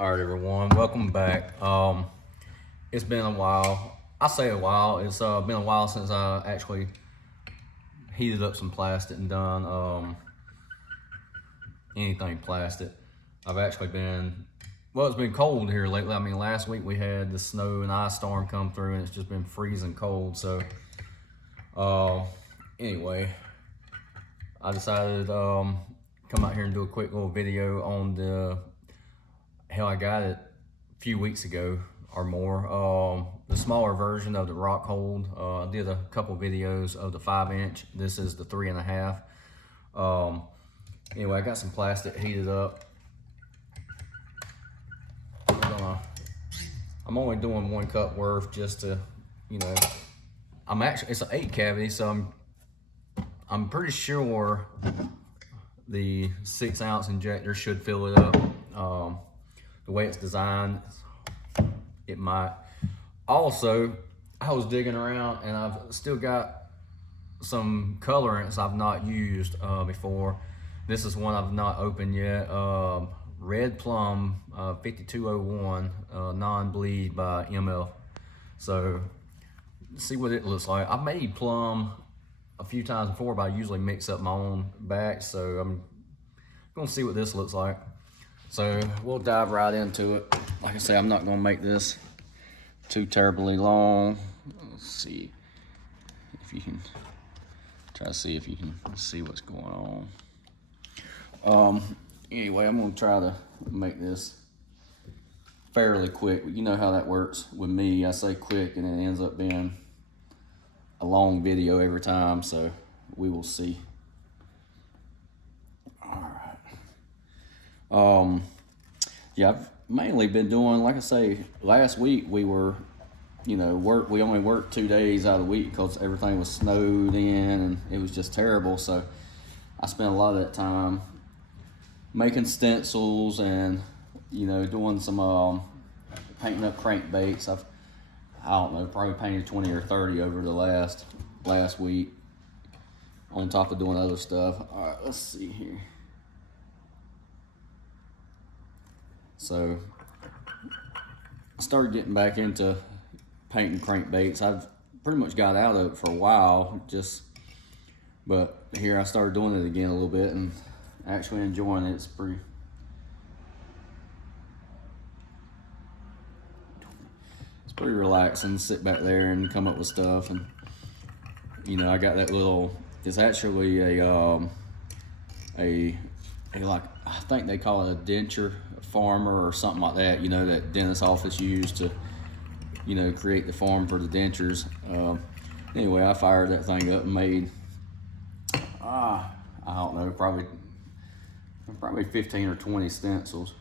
All right, everyone, welcome back. It's been a while. I say a while. It's been a while since I actually heated up some plastic and done anything plastic. I've actually been, well, it's been cold here lately. I mean, last week we had the snow and ice storm come through, and it's just been freezing cold. So, anyway, I decided come out here and do a quick little video on how I got it a few weeks ago or more. The smaller version of the Rockhold. I did a couple videos of the 5-inch. This is the 3.5. Anyway, I got some plastic heated up. I'm only doing 1 cup worth just to, it's an 8 cavity, so I'm pretty sure the 6-ounce injector should fill it up. The way it's designed, it might. Also, I was digging around and I've still got some colorants I've not used before. This is one I've not opened yet. Red Plum 5201 non-bleed by ML. So see what it looks like. I've made plum a few times before, but I usually mix up my own batch, so I'm gonna see what this looks like. So we'll dive right into it. Like I say, I'm not gonna make this too terribly long. Let's see if you can try to see if you can see what's going on. Anyway, I'm gonna try to make this fairly quick. You know how that works with me. I say quick and it ends up being a long video every time, so we will see. Yeah, I've mainly been doing, like I say, last week we were, we only worked 2 days out of the week because everything was snowed in and it was just terrible. So I spent a lot of that time making stencils and, doing some painting up crankbaits. I don't know, probably painted 20 or 30 over the last week on top of doing other stuff. All right, let's see here. So I started getting back into painting crankbaits. I've pretty much got out of it for a while, but here I started doing it again a little bit and actually enjoying it. It's pretty relaxing to sit back there and come up with stuff. And I got that little, it's actually a like, I think they call it a denture former or something like that, that dentist office used to create the form for the dentures. Anyway, I fired that thing up and made I don't know, probably 15 or 20 stencils.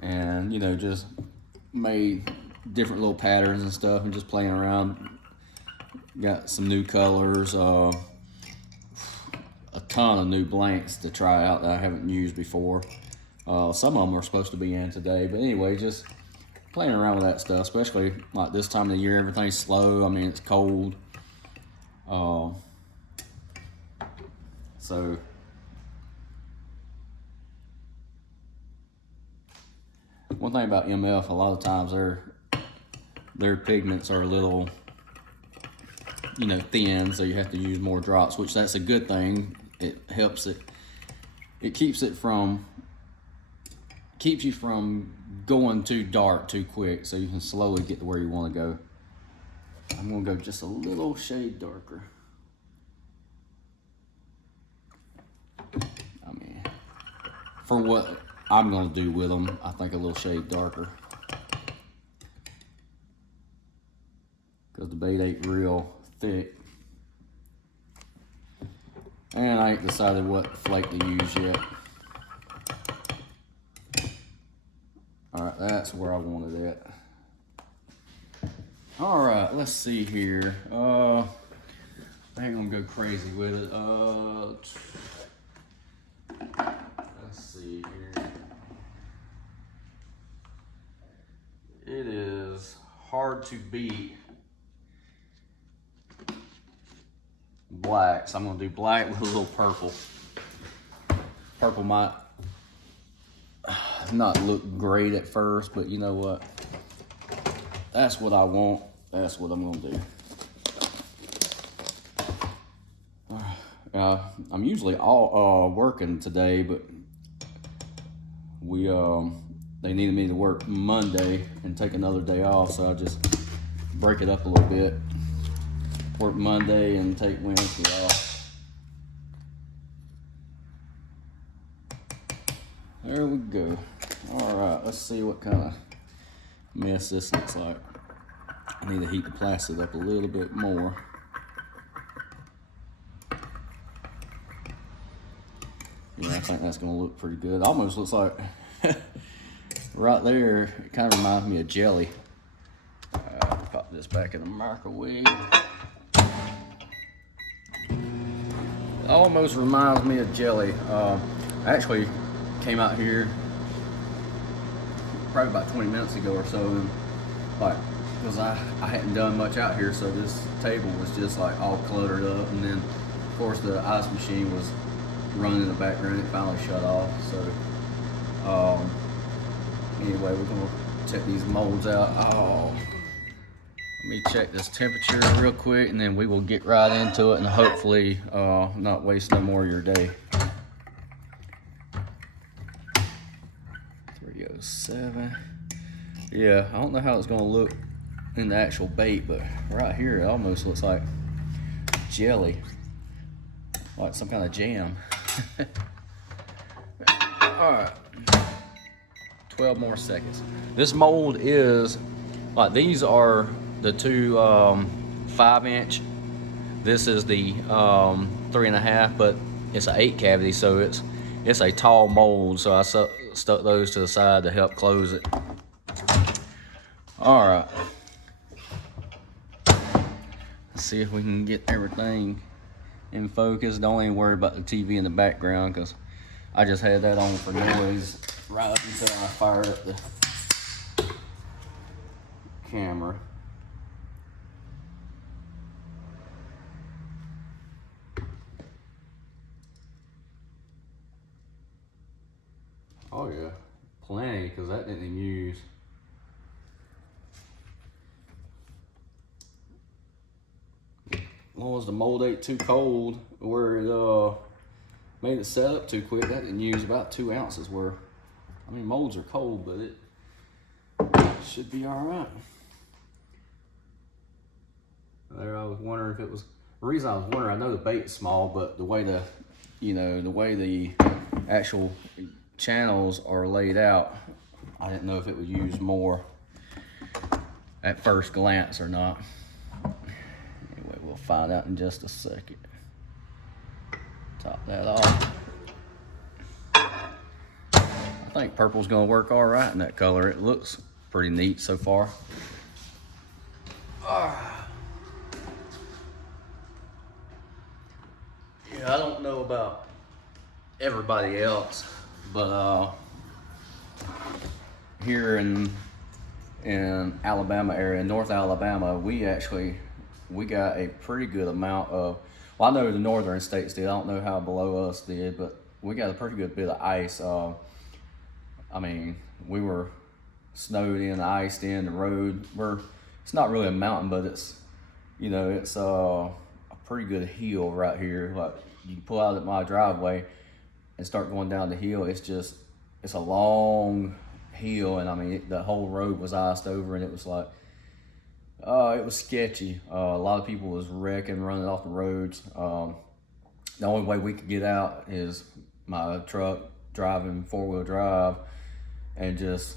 And just made different little patterns and stuff and just playing around. Got some new colors, a ton of new blanks to try out that I haven't used before. Some of them are supposed to be in today, but anyway, just playing around with that stuff, especially like this time of the year. Everything's slow. I mean, it's cold. So one thing about MF, a lot of times their pigments are a little, thin, so you have to use more drops, which that's a good thing. It helps it keeps you from going too dark too quick, so you can slowly get to where you want to go. I'm gonna go just a little shade darker. I mean, for what I'm gonna do with them, I think a little shade darker, because the bait ain't real thick. And I ain't decided what flake to use yet. All right, that's where I wanted it. All right, let's see here. I ain't gonna go crazy with it. Let's see here. It is hard to beat black, so I'm gonna do black with a little purple. Purple might not look great at first, but you know what? That's what I want. That's what I'm gonna do. I'm usually all working today, but they needed me to work Monday and take another day off, so I just break it up a little bit. Work Monday and take Wednesday off. There we go. All right, let's see what kind of mess this looks like. I need to heat the plastic up a little bit more. Yeah, I think that's gonna look pretty good. Almost looks like, right there, it kind of reminds me of jelly. Pop this back in the microwave. It almost reminds me of jelly. I actually came out here probably about 20 minutes ago or so, and like, because I hadn't done much out here, so this table was just like all cluttered up, and then of course the ice machine was running in the background. It finally shut off. So anyway, we're gonna check these molds out. Let me check this temperature real quick, and then we will get right into it, and hopefully not waste no more of your day. 307. Yeah, I don't know how it's gonna look in the actual bait, but right here it almost looks like jelly, like some kind of jam. All right, 12 more seconds. This mold is like, these are the two 5-inch. This is the 3.5, but it's an 8 cavity, so it's a tall mold. So I stuck those to the side to help close it. All right, let's see if we can get everything in focus. Don't even worry about the TV in the background, because I just had that on for noise right up until I fired up the camera. Oh yeah, plenty, because that didn't even use. As long as the mold ain't too cold where it made it set up too quick, that didn't use about 2 ounces worth. I mean, molds are cold, but it should be all right. There, I was wondering if it was, the reason I was wondering, I know the bait's small, but the way the actual channels are laid out, I didn't know if it would use more at first glance or not. Anyway, we'll find out in just a second. Top that off. I think purple's gonna work all right in that color. It looks pretty neat so far. Yeah, I don't know about everybody else, but here in Alabama area, North Alabama, we got a pretty good amount of, well, I know the northern states did, I don't know how below us did, but we got a pretty good bit of ice. I mean, we were snowed in, iced in, the road, it's not really a mountain, but it's, it's a pretty good hill right here. Like, you pull out at my driveway and start going down the hill, it's a long hill, and I mean, the whole road was iced over, and it was like, it was sketchy. A lot of people was wrecking, running off the roads. The only way we could get out is my truck driving 4-wheel drive and just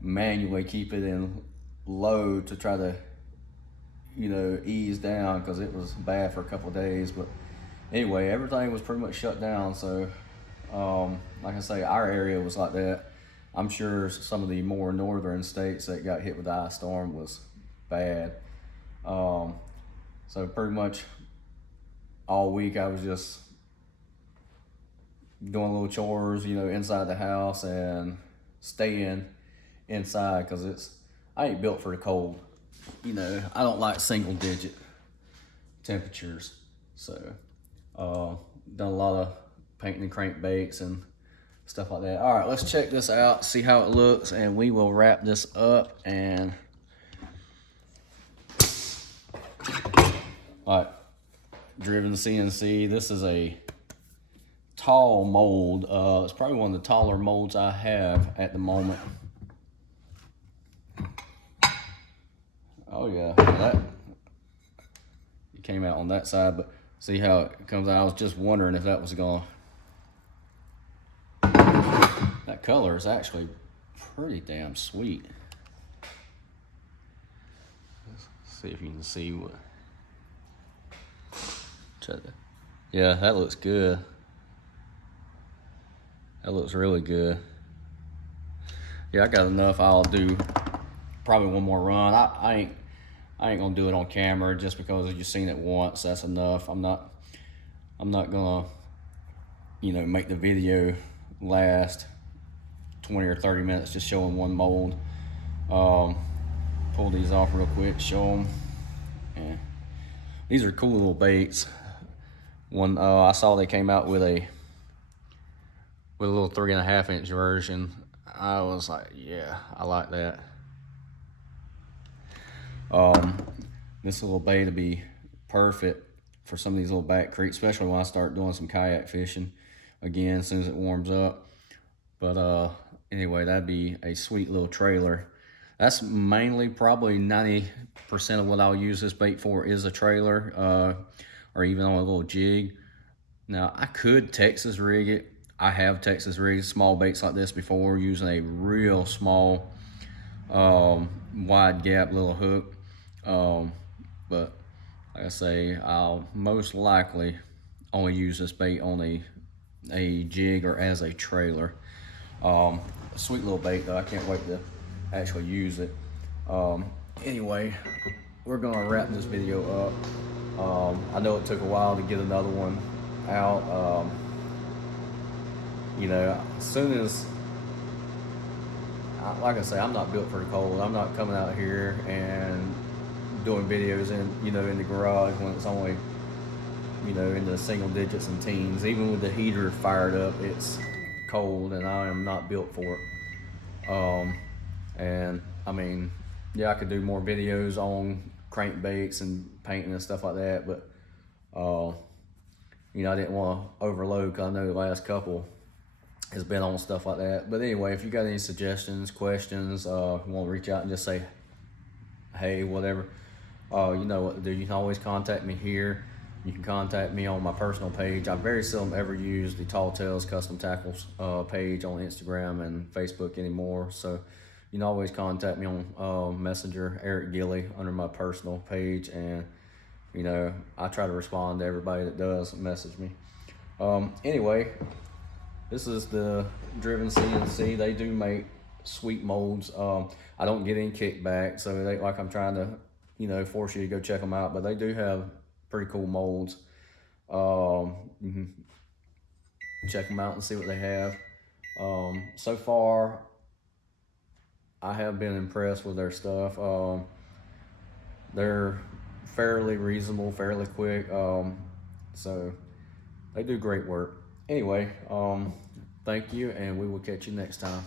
manually keep it in low to try to, ease down, because it was bad for a couple of days. But anyway, everything was pretty much shut down. So, like I say, our area was like that. I'm sure some of the more northern states that got hit with the ice storm was bad. So pretty much all week I was just doing little chores, inside the house and staying inside, because I ain't built for the cold. I don't like single digit temperatures. So done a lot of painting and crankbaits and stuff like that. All right, let's check this out, see how it looks, and we will wrap this up. And all right, Driven CNC. This is a tall mold. It's probably one of the taller molds I have at the moment. Oh yeah, that it came out on that side, but see how it comes out. I was just wondering if that was gonna. That color is actually pretty damn sweet. Let's see if you can see what. Yeah, that looks good. That looks really good. Yeah, I got enough. I'll do probably one more run. I ain't gonna do it on camera just because you've seen it once. That's enough. I'm not gonna, you know, make the video last 20 or 30 minutes just showing one mold. Pull these off real quick, show them. Yeah. These are cool little baits. One I saw they came out with a little 3.5 inch version. I was like, yeah, I like that. This little bait will be perfect for some of these little back creeks, especially when I start doing some kayak fishing again as soon as it warms up. But anyway, that'd be a sweet little trailer. That's mainly probably 90% of what I'll use this bait for is a trailer, or even on a little jig. Now I could Texas rig it. I have Texas rigged small baits like this before using a real small wide gap little hook. But like I say, I'll most likely only use this bait on a jig or as a trailer. A sweet little bait though. I can't wait to actually use it. Anyway, we're gonna wrap this video up. I know it took a while to get another one out. You know, as soon as, like I say, I'm not built for the cold. I'm not coming out here and doing videos in the garage when it's only, in the single digits and teens. Even with the heater fired up, it's cold, and I am not built for it. And I mean, yeah, I could do more videos on crankbaits and painting and stuff like that, but I didn't want to overload, because I know the last couple has been on stuff like that. But anyway, if you got any suggestions, questions, want to reach out and just say hey, whatever, you know what to do. You can always contact me here. You can contact me on my personal page. I very seldom ever use the Tall Tales Custom Tackles page on Instagram and Facebook anymore. So you can always contact me on Messenger, Eric Gilly, under my personal page. And I try to respond to everybody that does message me. Anyway, this is the Driven CNC. They do make sweet molds. I don't get any kickback, so it ain't like I'm trying to, force you to go check them out. But they do have pretty cool molds. You can check them out and see what they have. So far, I have been impressed with their stuff. They're fairly reasonable, fairly quick. So they do great work. Anyway, thank you, and we will catch you next time.